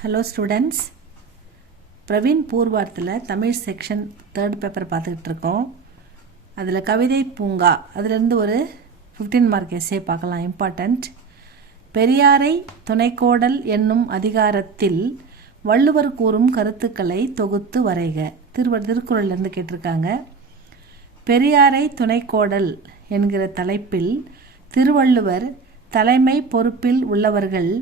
Hello students, Praveen பூர்வார்த்தில் Tamil section 3rd paper பார்த்துக்கிட்டு இருக்கோம். அதில் கவிதை பூங்கா அதிலிருந்து ஒரு 15 மார்க் எஸ்ஸே பார்க்கலாம். இம்பார்ட்டண்ட். பெரியாரை துணைக்கோடல் என்னும் அதிகாரத்தில் வள்ளுவர் கூறும் கருத்துக்களை தொகுத்து வரைக. திருக்குறள்லேருந்து கேட்டிருக்காங்க. பெரியாரை துணைக்கோடல் என்கிற தலைப்பில் திருவள்ளுவர் தலைமை பொறுப்பில் உள்ளவர்கள்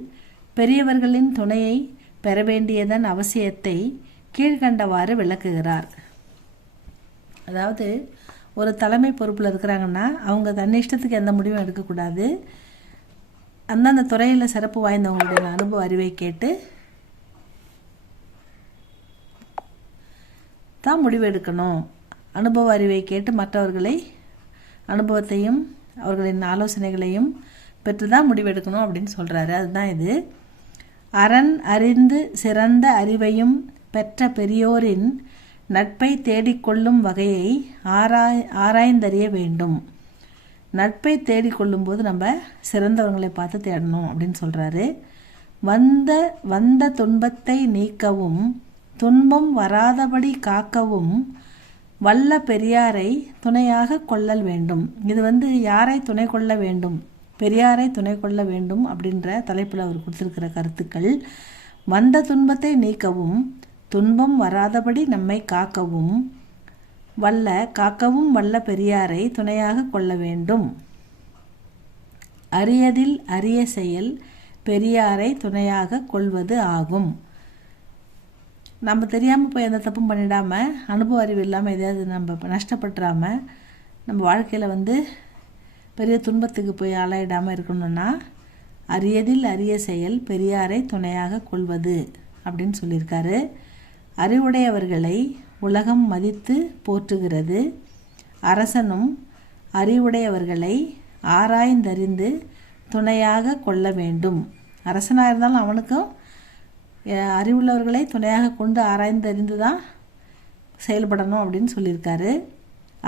பெரியவர்களின் துணையை பெற வேண்டியதன் அவசியத்தை கீழ்கண்டவாறு விளக்குகிறார். அதாவது ஒரு தலைமை பொறுப்பில் இருக்கிறாங்கன்னா அவங்க தன் இஷ்டத்துக்கு எந்த முடிவும் எடுக்கக்கூடாது. அந்தந்த துறையில் சிறப்பு வாய்ந்தவங்களுடைய அனுபவ அறிவை கேட்டு தான் முடிவு எடுக்கணும். அனுபவ அறிவை கேட்டு மற்றவர்களை அனுபவத்தையும் அவர்களின் ஆலோசனைகளையும் பெற்று தான் முடிவெடுக்கணும் அப்படின்னு சொல்கிறாரு. அதுதான் இது. அரண் அறிந்து சிறந்த அறிவையும் பெற்ற பெரியோரின் நட்பை தேடிக்கொள்ளும் வகையை ஆராய்ந்தறிய வேண்டும். நட்பை தேடிக்கொள்ளும் போது நம்ம சிறந்தவர்களை பார்த்து தேடணும் அப்படின்னு சொல்கிறாரு. வந்த துன்பத்தை நீக்கவும் துன்பம் வராதபடி காக்கவும் வல்ல பெரியாரை துணையாக கொள்ளல் வேண்டும். இது யாரை துணை கொள்ள வேண்டும்? பெரியாரை துணை கொள்ள வேண்டும் அப்படின்ற தலைப்பில் அவர் கொடுத்துருக்கிற கருத்துக்கள். வந்த துன்பத்தை நீக்கவும் துன்பம் வராதபடி நம்மை காக்கவும் வல்ல பெரியாரை துணையாக கொள்ள வேண்டும். அரியதில் அரிய செயல் பெரியாரை துணையாக கொள்வது ஆகும். நம்ம தெரியாமல் போய் எந்த தப்பும் பண்ணிடாமல் அனுபவ அறிவு இல்லாமல் எதையாவது நம்ம நஷ்டப்பட்டுறாமல் நம்ம வாழ்க்கையில் பெரிய துன்பத்துக்கு போய் ஆளாயிடாமல் இருக்கணும்னா அரியதில் அரிய செயல் பெரியாரை துணையாக கொள்வது அப்படின்னு சொல்லியிருக்காரு. அறிவுடையவர்களை உலகம் மதித்து போற்றுகிறது. அரசனும் அறிவுடையவர்களை ஆராய்ந்தறிந்து துணையாக கொள்ள வேண்டும். அரசனாக இருந்தாலும் அவனுக்கும் அறிவுள்ளவர்களை துணையாக கொண்டு ஆராய்ந்தறிந்து தான் செயல்படணும் அப்படின்னு சொல்லியிருக்காரு.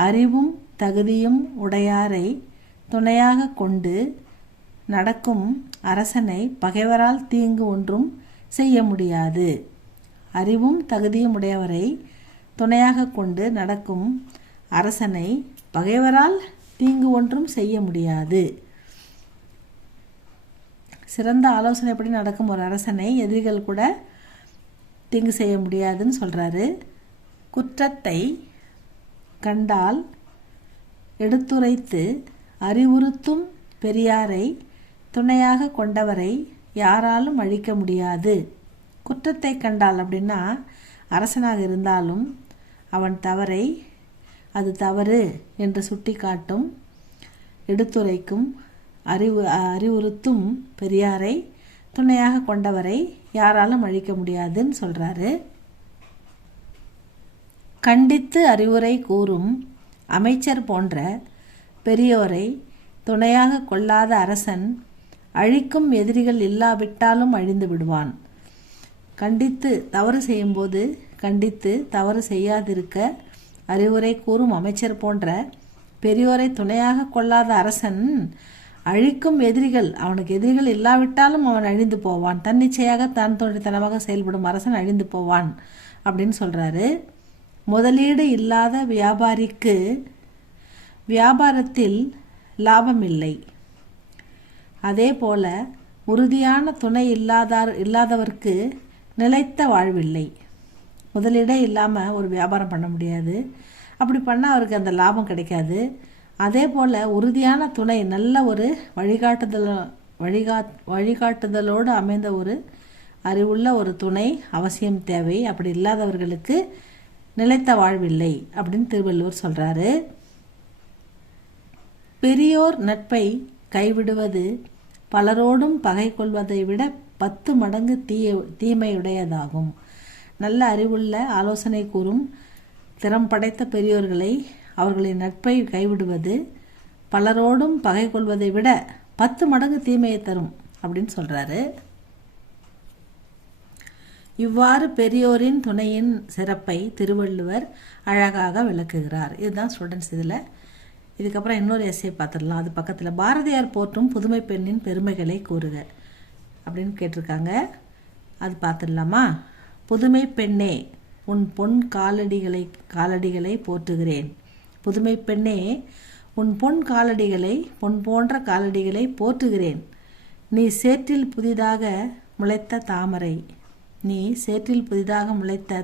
அறிவும் தகுதியும் உடையாரை துணையாக கொண்டு நடக்கும் அரசனை பகைவரால் தீங்கு ஒன்றும் செய்ய முடியாது. அறிவும் தகுதியும் உடையவரை துணையாக கொண்டு நடக்கும் அரசனை பகைவரால் தீங்கு ஒன்றும் செய்ய முடியாது. சிறந்த ஆலோசனைப்படி நடக்கும் ஒரு அரசனை எதிரிகள் கூட தீங்கு செய்ய முடியாதுன்னு சொல்கிறாரு. குற்றத்தை கண்டால் எடுத்துரைத்து அறிவுறுத்தும் பெரியாரை துணையாக கொண்டவரை யாராலும் அழிக்க முடியாது. குற்றத்தை கண்டால் அப்படின்னா அரசனாக இருந்தாலும் அவன் தவறை அது தவறு என்று சுட்டி காட்டும் எடுத்துரைக்கும் அறிவுறுத்தும் பெரியாரை துணையாக கொண்டவரை யாராலும் அழிக்க முடியாதுன்னு சொல்கிறாரு. கண்டித்து அறிவுரை கூறும் அமைச்சர் போன்ற பெரியோரை துணையாக கொள்ளாத அரசன் அழிக்கும் எதிரிகள் இல்லாவிட்டாலும் அழிந்து விடுவான். கண்டித்து தவறு செய்யும்போது கண்டித்து தவறு செய்யாதிருக்க அறிவுரை கூறும் அமைச்சர் போன்ற பெரியோரை துணையாக கொள்ளாத அரசன் அழிக்கும் எதிரிகள் அவனுக்கு எதிரிகள் இல்லாவிட்டாலும் அவன் அழிந்து போவான். தன்னிச்சையாக தான் தோன்றித்தனமாக செயல்படும் அரசன் அழிந்து போவான் அப்படின்னு சொல்கிறாரு. முதலீடு இல்லாத வியாபாரிக்கு வியாபாரத்தில் லாபம் இல்லை. அதே போல உறுதியான துணை இல்லாதவர்க்கு நிலைத்த வாழ்வில்லை. முதலீடே இல்லாமல் ஒரு வியாபாரம் பண்ண முடியாது. அப்படி பண்ணால் அவருக்கு அந்த லாபம் கிடைக்காது. அதே போல் உறுதியான துணை நல்ல ஒரு வழிகாட்டுதலோடு அமைந்த ஒரு அறிவுள்ள ஒரு துணை அவசியம் தேவை. அப்படி இல்லாதவர்களுக்கு நிலைத்த வாழ்வில்லை அப்படின்னு திருவள்ளுவர் சொல்கிறாரு. பெரியோர் நட்பை கைவிடுவது பலரோடும் பகை கொள்வதை விட 10 மடங்கு தீமையுடையதாகும். நல்ல அறிவுள்ள ஆலோசனை கூறும் திறம் படைத்த பெரியோர்களை அவர்களின் நட்பை கைவிடுவது பலரோடும் பகை கொள்வதை விட 10 மடங்கு தீமையை தரும் அப்படின்னு சொல்கிறாரு. இவ்வாறு பெரியோரின் துணையின் சிறப்பை திருவள்ளுவர் அழகாக விளக்குகிறார். இதுதான் ஸ்டூடெண்ட்ஸ். இதுக்கப்புறம் இன்னொரு எஸ்ஸே பார்த்துடலாம். அது பக்கத்தில் பாரதியார் போற்றும் புதுமை பெண்ணின் பெருமைகளை கூறுக அப்படின்னு கேட்டிருக்காங்க. அது பார்த்துடலாமா? புதுமை பெண்ணே, உன் பொன் காலடிகளை போற்றுகிறேன். புதுமை பெண்ணே, உன் பொன் போன்ற காலடிகளை போற்றுகிறேன். நீ சேற்றில் புதிதாக முளைத்த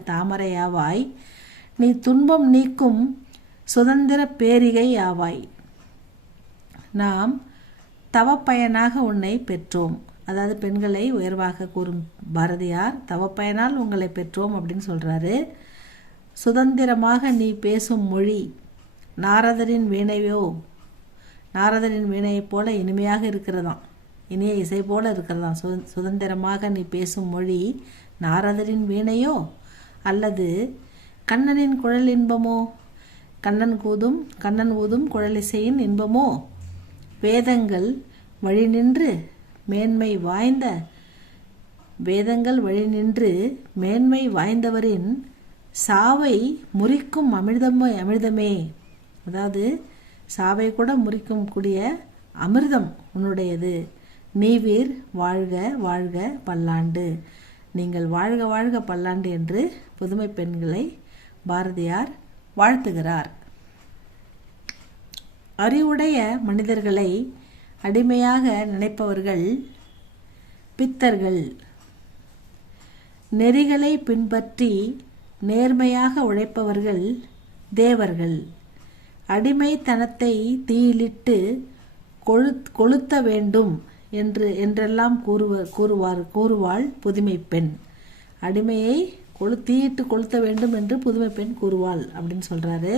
தாமரையாவாய். நீ துன்பம் நீக்கும் சுதந்திர பேரிகை ஆவாய். நாம் தவப்பயனாக உன்னை பெற்றோம். அதாவது பெண்களை உயர்வாக கூறும் பாரதியார், தவப்பயனால் உங்களை பெற்றோம் அப்படின்னு சொல்கிறாரு. சுதந்திரமாக நீ பேசும் மொழி நாரதரின் வீணையைப் போல இனிமையாக இருக்கிறதாம், இனிய இசை போல இருக்கிறதாம். சுதந்திரமாக நீ பேசும் மொழி நாரதரின் வீணையோ அல்லது கண்ணனின் குழல் இன்பமோ? கண்ணன் ஊதும் குழலிசையின் இன்பமோ? வேதங்கள் வழி நின்று மேன்மை வாய்ந்தவரின் சாவை முறிக்கும் அமிர்தமே. அதாவது சாவை கூட முறிக்கும் கூடிய அமிர்தம் உன்னுடையது. நீவீர் வாழ்க வாழ்க பல்லாண்டு. நீங்கள் வாழ்க வாழ்க பல்லாண்டு என்று புதுமை பெண்களை பாரதியார் வாழ்த்துகிறார். அறிவுடைய மனிதர்களை அடிமையாக நினைப்பவர்கள் பித்தர்கள். நெறிகளை பின்பற்றி நேர்மையாக உழைப்பவர்கள் தேவர்கள். அடிமைத்தனத்தை தீயிலிட்டு கொளுத்த வேண்டும் என்றெல்லாம் கூறுவாள் புதுமை பெண். அடிமையை தீயிட்டு கொளுத்த வேண்டும் என்று புதுமை பெண் கூறுவாள் அப்படின்னு சொல்கிறாரு.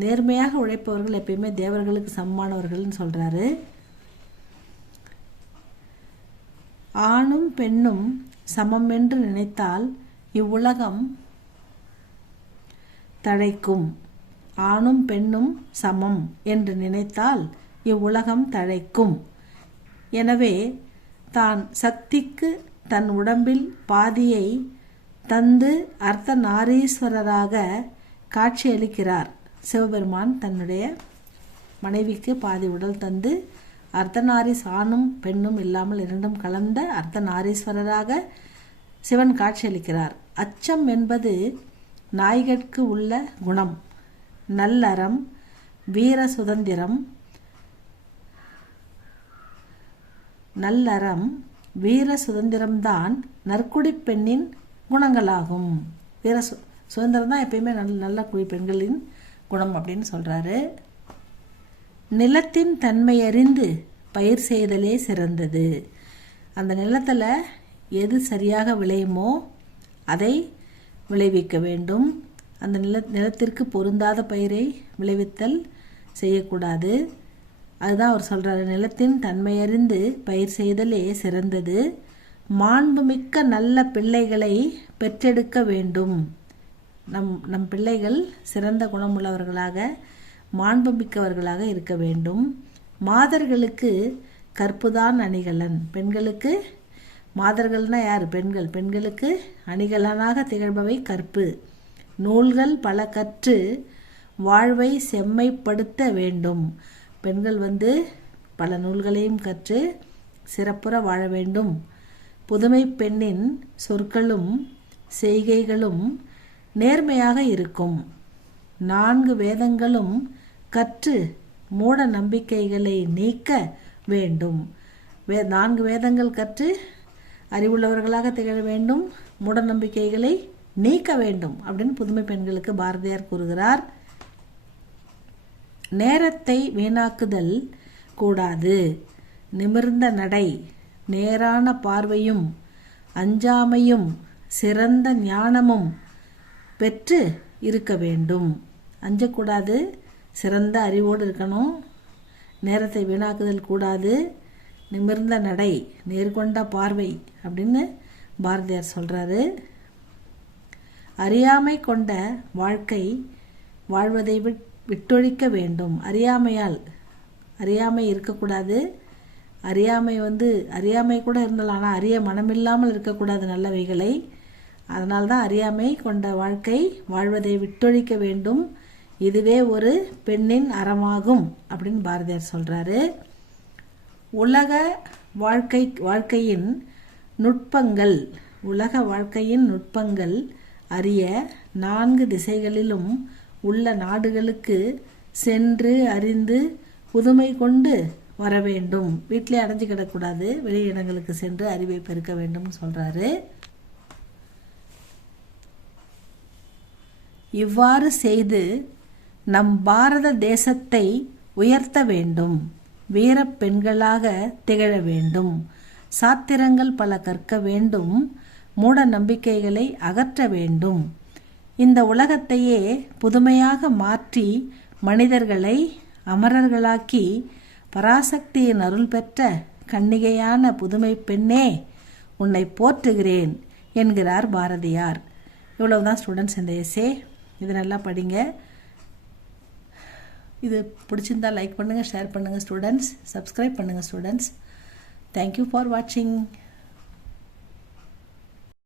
நேர்மையாக உழைப்பவர்கள் எப்பயுமே தேவர்களுக்கு சமமானவர்கள்னு சொல்கிறாரு. ஆணும் பெண்ணும் சமம் என்று நினைத்தால் இவ்வுலகம் தழைக்கும். ஆணும் பெண்ணும் சமம் என்று நினைத்தால் இவ்வுலகம் தழைக்கும். எனவே தான் சக்திக்கு தன் உடம்பில் பாதியை தந்து அர்த்தநாரீஸ்வரராக காட்சியளிக்கிறார் சிவபெருமான். தன்னுடைய மனைவிக்கு பாதி உடல் தந்து ஆணும் பெண்ணும் இல்லாமல் இரண்டும் கலந்த அர்த்தநாரீஸ்வரராக சிவன் காட்சியளிக்கிறார். அச்சம் என்பது நாய்கட்கு உள்ள குணம். நல்லறம், வீர சுதந்திரம்தான் நற்குடி பெண்ணின் குணங்களாகும். சுதந்திரம் தான் எப்பயுமே நல்ல குடி பெண்களின் குணம் அப்படின்னு சொல்கிறாரு. நிலத்தின் தன்மையறிந்து பயிர் செய்தலே சிறந்தது. அந்த நிலத்தில் எது சரியாக விளையுமோ அதை விளைவிக்க வேண்டும். அந்த நிலத்திற்கு பொருந்தாத பயிரை விளைவித்தல் செய்யக்கூடாது. அதுதான் அவர் சொல்கிறாரு. நிலத்தின் தன்மையறிந்து பயிர் செய்தலே சிறந்தது. மாண்புமிக்க நல்ல பிள்ளைகளை பெற்றெடுக்க வேண்டும். நம் பிள்ளைகள் சிறந்த குணமுள்ளவர்களாக மாண்புமிக்கவர்களாக இருக்க வேண்டும். மாதர்களுக்கு கற்புதான் அணிகலன். பெண்களுக்கு மாதர்கள்னா யார்? பெண்களுக்கு அணிகலனாக திகழ்பவை கற்பு. நூல்கள் பல கற்று வாழ்வை செம்மைப்படுத்த வேண்டும். பெண்கள் பல நூல்களையும் கற்று சிறப்புற வாழ வேண்டும். புதுமை பெண்ணின் சொற்களும் செய்கைகளும் நேர்மையாக இருக்கும். 4 வேதங்களும் கற்று மூட நம்பிக்கைகளை நீக்க வேண்டும். 4 வேதங்கள் கற்று அறிவுள்ளவர்களாக திகழ வேண்டும், மூட நம்பிக்கைகளை நீக்க வேண்டும் அப்படின்னு புதுமை பெண்களுக்கு பாரதியார் கூறுகிறார். நேரத்தை வீணாக்குதல் கூடாது. நிமிர்ந்த நடை, நேரான பார்வையும் அஞ்சாமையும் சிறந்த ஞானமும் பெற்று இருக்க வேண்டும். அஞ்சக்கூடாது, சிறந்த அறிவோடு இருக்கணும். நேரத்தை வீணாக்குதல் கூடாது. நிமிர்ந்த நடை, நேர்கொண்ட பார்வை அப்படின்னு பாரதியார் சொல்கிறாரு. அறியாமை கொண்ட வாழ்க்கை வாழ்வதை விட்டொழிக்க வேண்டும். அறியாமை இருக்கக்கூடாது. அறியாமை கூட இருந்தாலும், ஆனால் அறிய மனமில்லாமல் இருக்கக்கூடாது நல்லவைகளை. அதனால்தான் அறியாமை கொண்ட வாழ்க்கை வாழ்வதை விட்டொழிக்க வேண்டும். இதுவே ஒரு பெண்ணின் அறமாகும் அப்படின்னு பாரதியார் சொல்கிறாரு. உலக வாழ்க்கையின் நுட்பங்கள், உலக வாழ்க்கையின் நுட்பங்கள் அறிய 4 திசைகளிலும் உள்ள நாடுகளுக்கு சென்று அறிந்து புதுமை கொண்டு வர வேண்டும். வீட்டிலே அடைஞ்சு கிடக்கூடாது, வெளி இடங்களுக்கு சென்று அறிவை பெருக்க வேண்டும்னு சொல்கிறாரு. இவ்வாறு செய்து நம் பாரத தேசத்தை உயர்த்த வேண்டும், வீரப் பெண்களாக திகழ வேண்டும், சாத்திரங்கள் பல கற்க வேண்டும், மூட நம்பிக்கைகளை அகற்ற வேண்டும், இந்த உலகத்தையே புதுமையாக மாற்றி மனிதர்களை அமரர்களாக்கி பராசக்தியின் அருள் பெற்ற கன்னிகையான புதுமை பெண்ணே உன்னை போற்றுகிறேன் என்கிறார் பாரதியார். இவ்வளவுதான் ஸ்டூடெண்ட்ஸ் இந்த எஸ்ஸே. இது நல்லா படிங்க. இது பிடிச்சிருந்தால் லைக் பண்ணுங்கள், ஷேர் பண்ணுங்கள் ஸ்டூடெண்ட்ஸ், சப்ஸ்கிரைப் பண்ணுங்கள் ஸ்டூடெண்ட்ஸ். தேங்க்யூ ஃபார் வாட்சிங்.